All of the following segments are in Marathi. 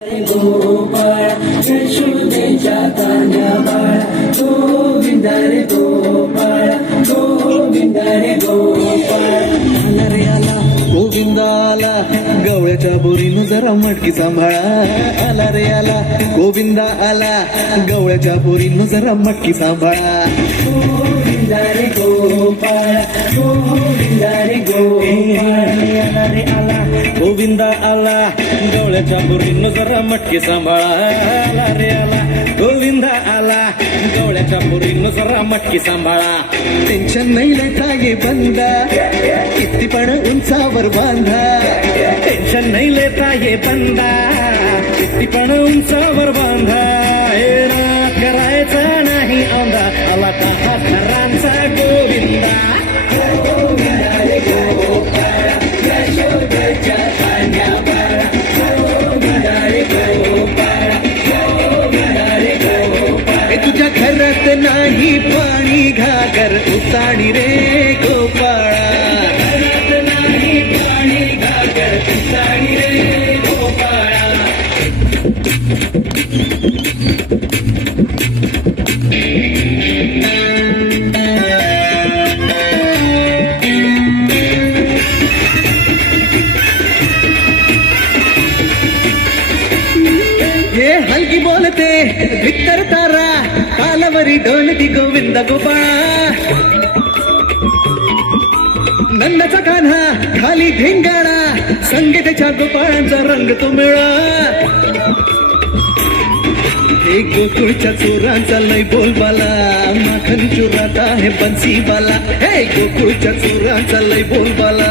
गोपाळ यशोदेच्या कान्या बाळा गोविंद रे गोपाळ गोविंद रे गोपाळ आला रे आला गोविंद आला गवळ्याच्या बोरीनं जरा मटकी सांभाळा. आला रे आला गोविंद आला गवळ्याच्या बोरीनं जरा मटकी सांभाळा. गोविंद रे गोपाळ गोविंद रे गोपाळ आला रे आला गोविंद आला गवळ्याच्या बोरीनं जरा मटकी सांभाळा. आला रे आला गोविंद आला गवळ्याच्या बोरीनं जरा मटकी सांभाळा. टेन्शन नाही लेता ये बंदा किती पण उंचावर बांधा. टेन्शन नाही लेता ये बंदा किती पण उंचावर बांधा. हे ना करायचा नाही औंधा आला दहा थरांचा गोविंदा. गोविंद रे गोपाळ यशोदेच्या कान्या बाळा गोविंद रे गोपाळ गोविंद रे गोपाळ तुझ्या घरात नाही पाणी घागर उताणी रे गोपाळा. घरात नाही पाणी घागर उताणी रे गोपाळा. हे हलकी बोलते भित्तर तारा कालावरी डोलती गोविंद गोपाळा. नंदाचा कान्हा खाली धिंगाणा संगीताच्या गोपाळांचा रंग तो मिळा. एक गोकुळच्या चोरांचा लय बोलबाला माखन चुरात आहे बन्सीवाला. हे गोकुळच्या चोरांचा लय बोलबाला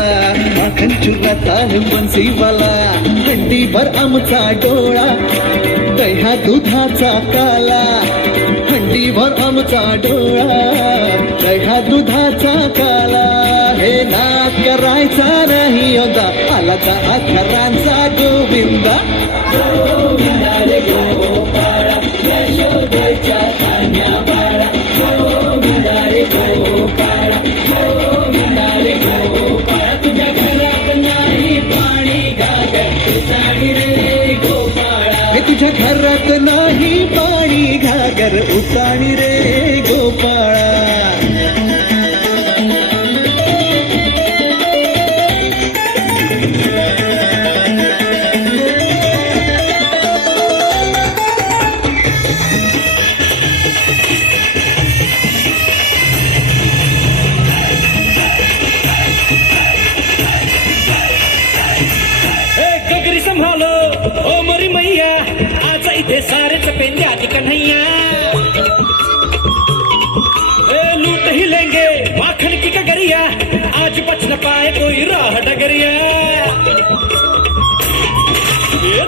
माखन चुरात आहे बन्सीवाला. हंडीभर आमचा डोळा दह्या दुधाचा काला. हंडीभर आमचा डोळा दह्या दुधाचा काला. हे नाक करायचा नाही होता आला का अखरांचा गोविंदा. गोविंद रे गोपाळ यशोदेच्या कान्या बाळा गोविंद रे गोपाळ गोविंद रे गोपाळ. तुझ्या घरात नाही पाणी घागर उताणी रे गोपाळा. हे तुझ्या घरात नाही पाणी घागर उताणी रे गोपाळा. गगरी संभालो ओ मोरी मैया आज इथे सारेच पेंद्या कन्हैया. लूट ही लेंगे माखन की गगरिया आज बच न पाए कोई राह डगरिया.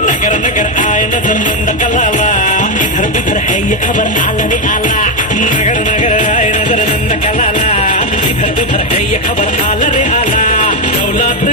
नगर नगर आए नजर नंद कलाला इधर उधर है ये खबर आला रे आला. नगर नगर आए नजर नंद कलाला इधर उधर है ये खबर आला रे आला. दौलत